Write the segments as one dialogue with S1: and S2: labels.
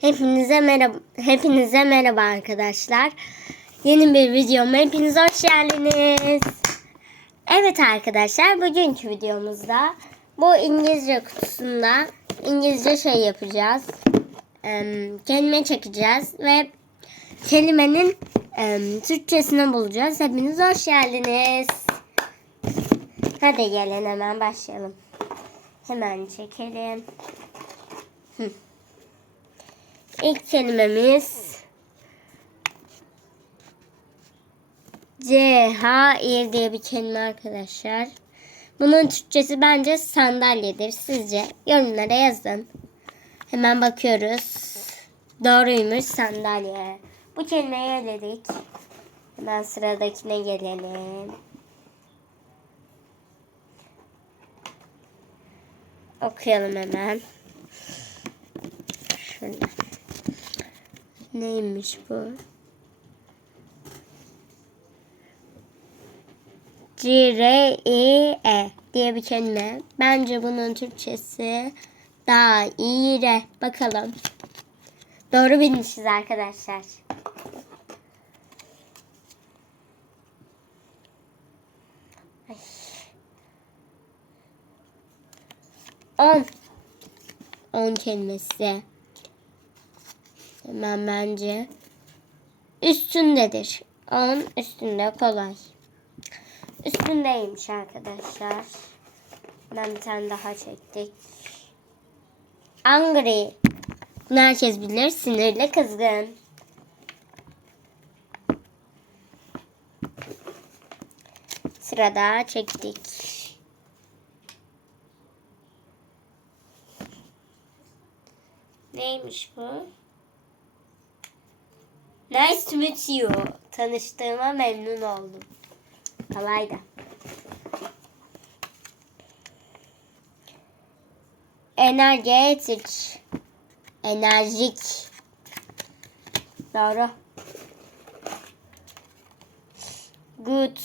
S1: Hepinize merhaba. Hepinize merhaba arkadaşlar. Yeni bir videoma hepiniz hoş geldiniz. Evet arkadaşlar, bugünkü videomuzda bu İngilizce kutusunda İngilizce şey yapacağız. Kelime çekeceğiz ve kelimenin Türkçesini bulacağız. Hepiniz hoş geldiniz. Hadi gelin hemen başlayalım. Hemen çekelim. Hı. İlk kelimemiz Cehir diye bir kelime arkadaşlar. Bunun Türkçesi bence sandalyedir. Sizce yorumlara yazın. Hemen bakıyoruz. Doğruymuş sandalye. Bu kelimeyi eledik. Hemen sıradakine gelelim. Okuyalım hemen. Şöyle. Neymiş bu? Cire diye bir kelime. Bence bunun Türkçesi daire. Bakalım. Doğru bilmişiz arkadaşlar. Ay. On. On kelimesi. Hemen bence üstündedir. On üstünde kolay. Üstündeymiş arkadaşlar. Ben bir tane daha çektik. Angry. Bunu herkes bilir. Sinirli kızgın. Sırada çektik. Neymiş bu? Nice to meet you. Tanıştığıma memnun oldum. Kolay da. Energetik. Enerjik. Doğru. Good.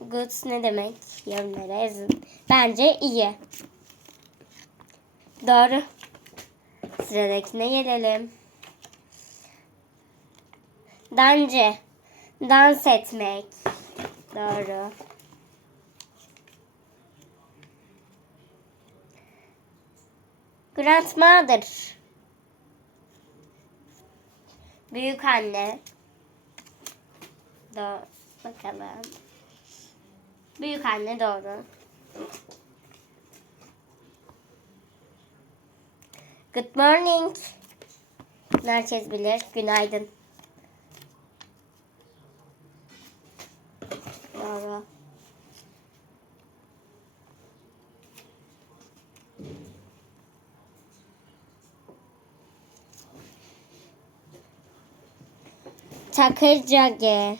S1: Good ne demek? Yorumlara yazın. Bence iyi. Doğru. Sıradakine gelelim. Dance. Dans etmek. Doğru. Grandmother. Büyük anne. Doğru. Bakalım. Büyük anne doğru. Good morning. Herkes bilir. Günaydın. Doğru. Takırcage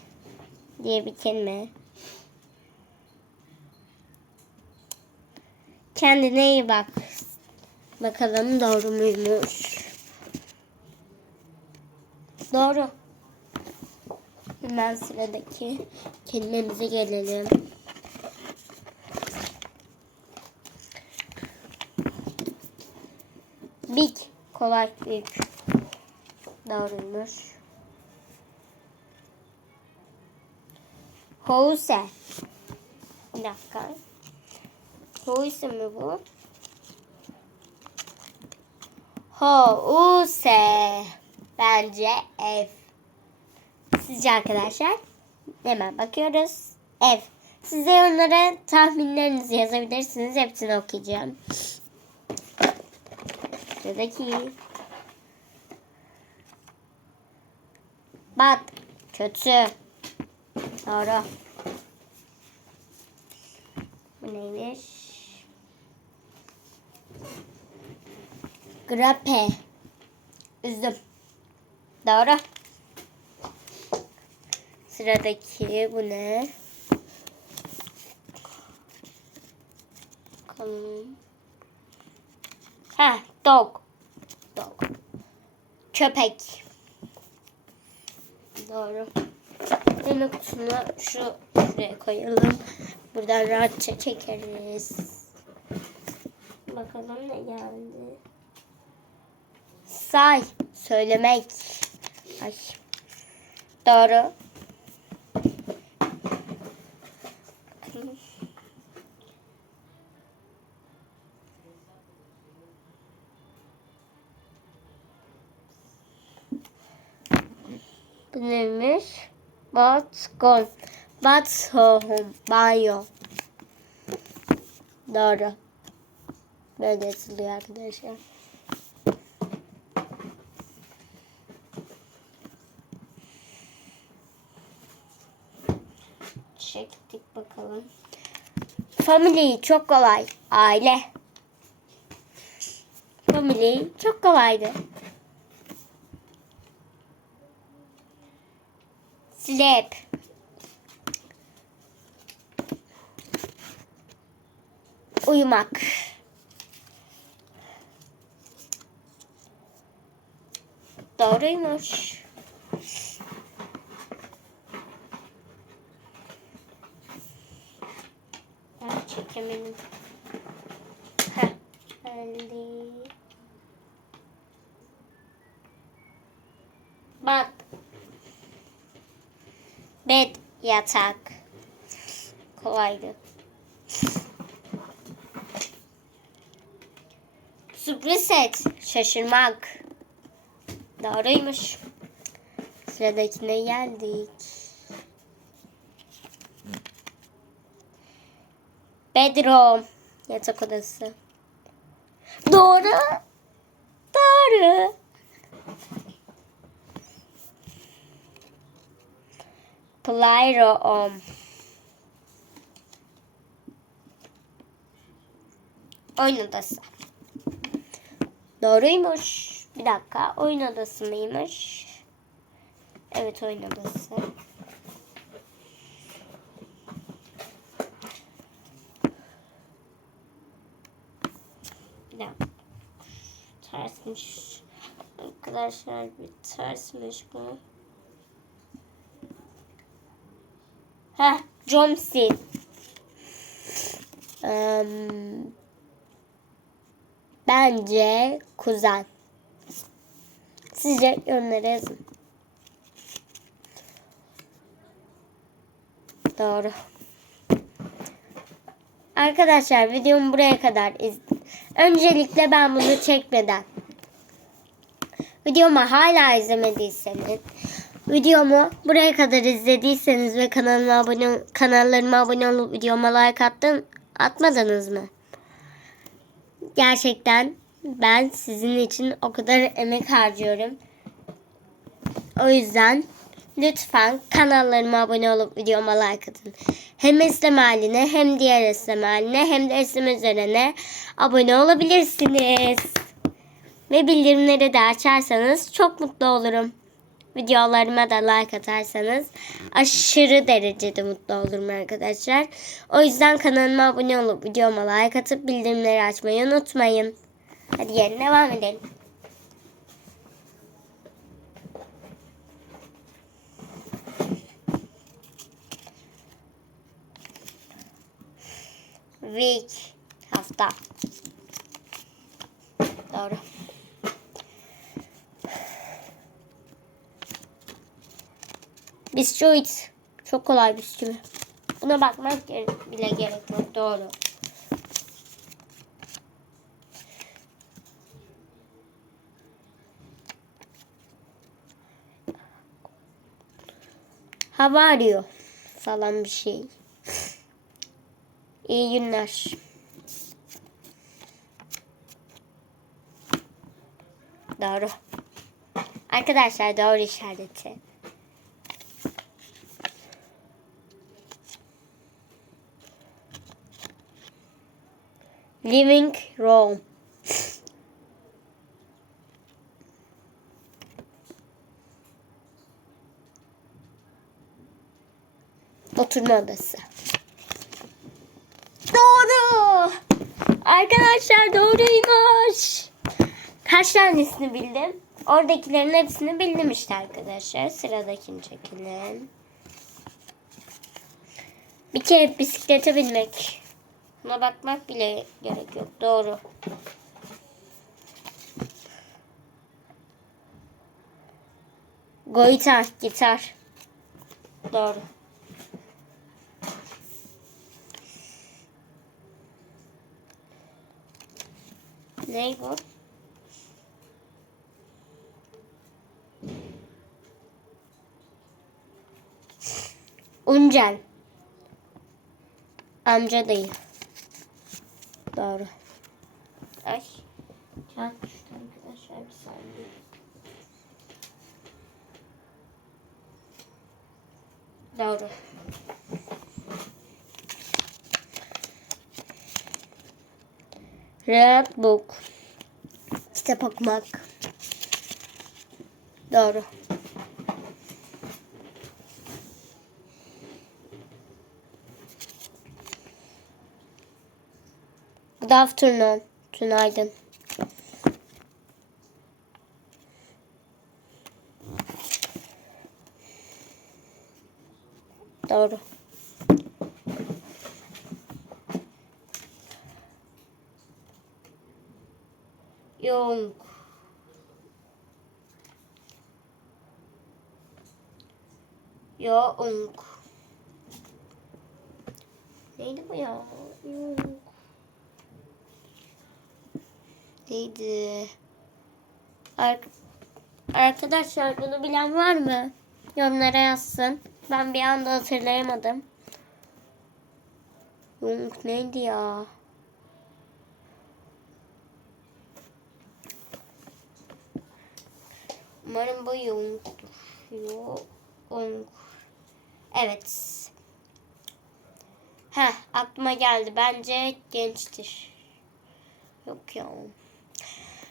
S1: diye bir kelime. Kendine iyi bak. Bakalım doğru muymuş? Doğru. Hemen sıradaki kelimemize gelelim. Big. Kolay büyük. Doğruymuş. Hose. Bir dakika. Hose mi bu? Hose. Bence ev. Sizce arkadaşlar? Hemen bakıyoruz. Ev. Siz de yorumlara tahminlerinizi yazabilirsiniz. Hepsini okuyacağım. Sıradaki. Bad. Kötü. Doğru. Bu neymiş? Grape. Üzüm. Doğru. Sıradaki bu ne? Bakalım. Ha, dog. Dog. Köpek. Doğru. Yemek kutusuna şu şuraya koyalım. Buradan rahatça çekeriz. Bakalım ne geldi. Say. Söylemek. Ay. Doğru. Bu neymiş? Batgon. Bathroom. Banyo. Doğru. Böyle yazılıyor arkadaşlar. Çektik bakalım. Family çok kolay. Aile. Family çok kolaydı. Sleep. Uyumak. Doğruymuş. Ben çekemedim. Heh, geldi. Bak. Bed, yatak. Kolaydı. Sürpriz et, şaşırmak. Doğruymuş. Sıradakine geldik. Bedroom. Yatak odası. Doğru. Doğru. Playroom. Oyun odası. Doğruymuş. Bir dakika. Oyun odası mıymış? Evet oyun odası. Bir dakika. Tersmiş. Arkadaşlar bir tersmiş bu. Heh, Johnson. Um, bence kuzen. Sizce yorumlara yazın. Doğru. Arkadaşlar videomu buraya kadar iz... Öncelikle ben bunu çekmeden videomu hala izlemediyseniz videomu buraya kadar izlediyseniz ve kanalıma abone kanallarıma abone olup videoma like attın atmadınız mı? Gerçekten ben sizin için o kadar emek harcıyorum. O yüzden lütfen kanallarıma abone olup videoma like atın. Hem izleme haline hem diğer izleme haline hem de izleme üzerine abone olabilirsiniz. Ve bildirimleri de açarsanız çok mutlu olurum. Videolarıma da like atarsanız aşırı derecede mutlu olurum arkadaşlar. O yüzden kanalıma abone olup videoma like atıp bildirimleri açmayı unutmayın. Hadi yerine devam edelim. Week hafta. Doğru. Biscuit. Çok kolay bisküvi. Buna bakmak bile gerek yok. Doğru. Hava arıyor falan bir şey. İyi günler. Doğru. Arkadaşlar doğru işareti. Living room. Oturma odası. Doğru. Arkadaşlar doğruymuş. Kaç tanesini bildim? Oradakilerin hepsini bildim işte arkadaşlar. Sıradakini çekelim. Bir kere bisiklete binmek. Buna bakmak bile gerek yok. Doğru. Gitar, gitar. Doğru. Ne bu? Uncel. Amca dayı. Doğru. Ay. Çarp düştü arkadaşlar bir saniye. Doğru. Read book. Kitap okumak. Doğru. Good afternoon. Tünaydın. Doğru. Young. Young. Neydi bu ya? Young. Neydi? Ar Arkadaşlar bunu bilen var mı? Yorumlara yazsın. Ben bir anda hatırlayamadım. Young neydi ya? Umarım bu Young'dur. Young. Evet. Heh aklıma geldi. Bence gençtir. Yok ya.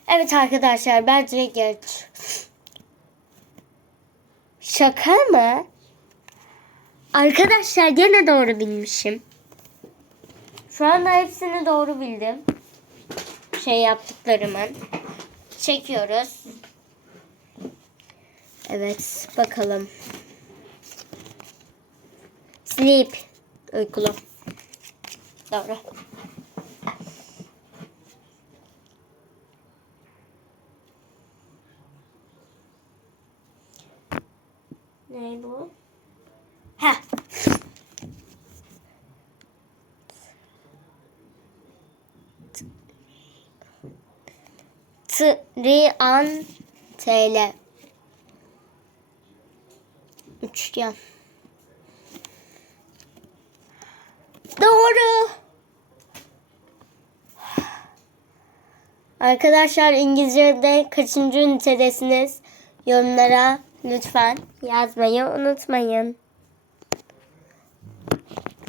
S1: Evet arkadaşlar bence genç. Şaka mı? Arkadaşlar gene doğru bilmişim. Şu anda hepsini doğru bildim. Şey yaptıklarımın. Çekiyoruz. Evet bakalım. Sleep. Uykulu. Doğru. Ne bu? Ha. Trian TL. Üçgen. Doğru. Arkadaşlar İngilizce'de kaçıncı ünitedesiniz? Yorumlara lütfen yazmayı unutmayın.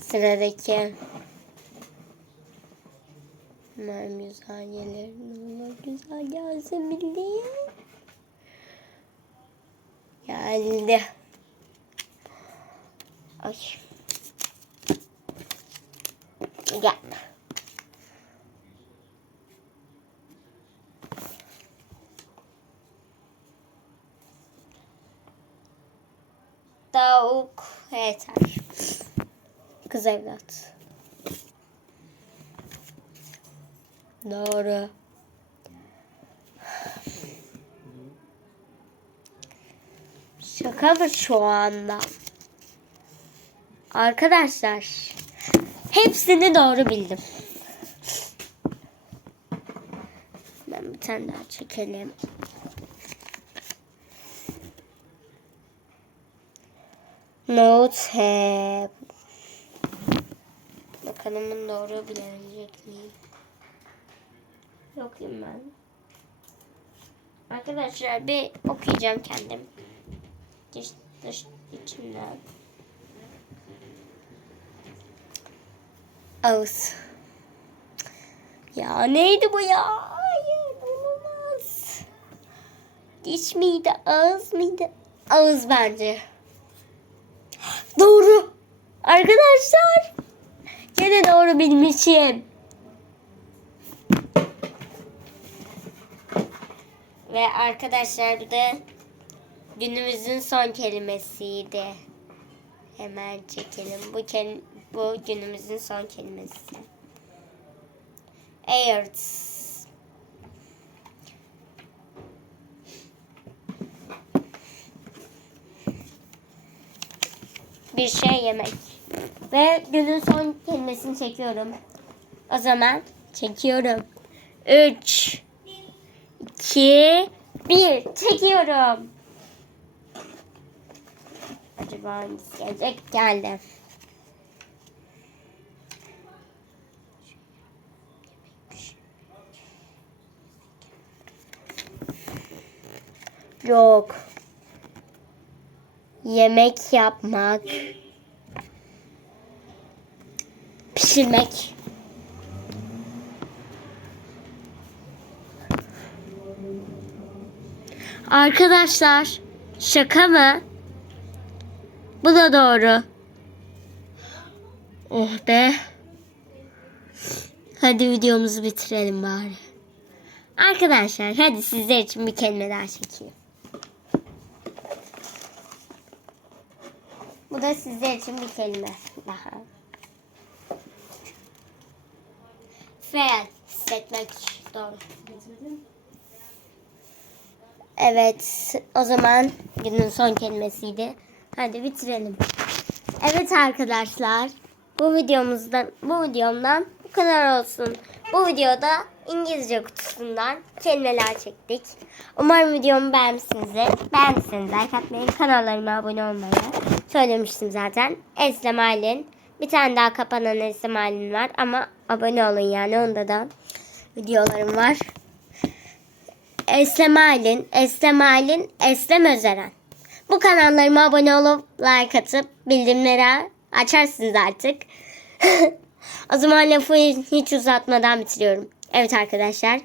S1: Sıradaki Umarım gelir. Ne olur güzel gelsin bildiğin. Geldi. Ay. Gel. Tavuk yeter. Kız evlat. Doğru. Şaka mı şu anda? Arkadaşlar hepsini doğru bildim. Ben bir tane daha çekelim. Note tab. Bakalım bunu doğru bilebilecek miyim? Okuyayım ben. Arkadaşlar bir okuyacağım kendim. Dış, dış içimden. Ağız. Ya neydi bu ya? Hayır olamaz. Diş miydi? Ağız mıydı? Ağız bence. Doğru. Arkadaşlar. Gene doğru bilmişim. Ve arkadaşlar bu da günümüzün son kelimesiydi. Hemen çekelim. Bu kel bu günümüzün son kelimesi. Airts. Bir şey yemek. Ve günün son kelimesini çekiyorum. O zaman çekiyorum. 3 2 1 çekiyorum. Acaba hangisi gelecek? Geldi. Yok. Yemek yapmak. Pişirmek. Arkadaşlar şaka mı? Bu da doğru. Oh be. Hadi videomuzu bitirelim bari. Arkadaşlar hadi sizler için bir kelime daha çekeyim. Da sizler için bir kelime daha. Hissetmek doğru. Evet. O zaman günün son kelimesiydi. Hadi bitirelim. Evet arkadaşlar. Bu videomuzdan bu videomdan bu kadar olsun. Bu videoda İngilizce kutusundan kelimeler çektik. Umarım videomu beğenmişsinizdir. Beğendiyseniz like atmayı, kanallarıma abone olmayı söylemiştim zaten. Eslem Aylin. Bir tane daha kapanan Eslem Aylin var ama abone olun yani onda da videolarım var. Eslem Aylin, Eslem Aylin, Eslem Özeren. Bu kanallarıma abone olup like atıp bildirimleri açarsınız artık. o zaman lafı hiç uzatmadan bitiriyorum. Evet arkadaşlar.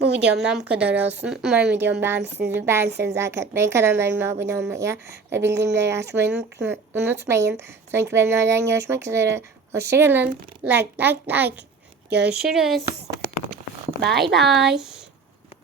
S1: Bu videomdan bu kadar olsun. Umarım videomu beğenmişsinizdir. Beğenseniz like atmayı, kanallarıma abone olmayı ve bildirimleri açmayı unutma- unutmayın. Sonraki bölümlerden görüşmek üzere. Hoşçakalın. Like, like, like. Görüşürüz. Bye bye.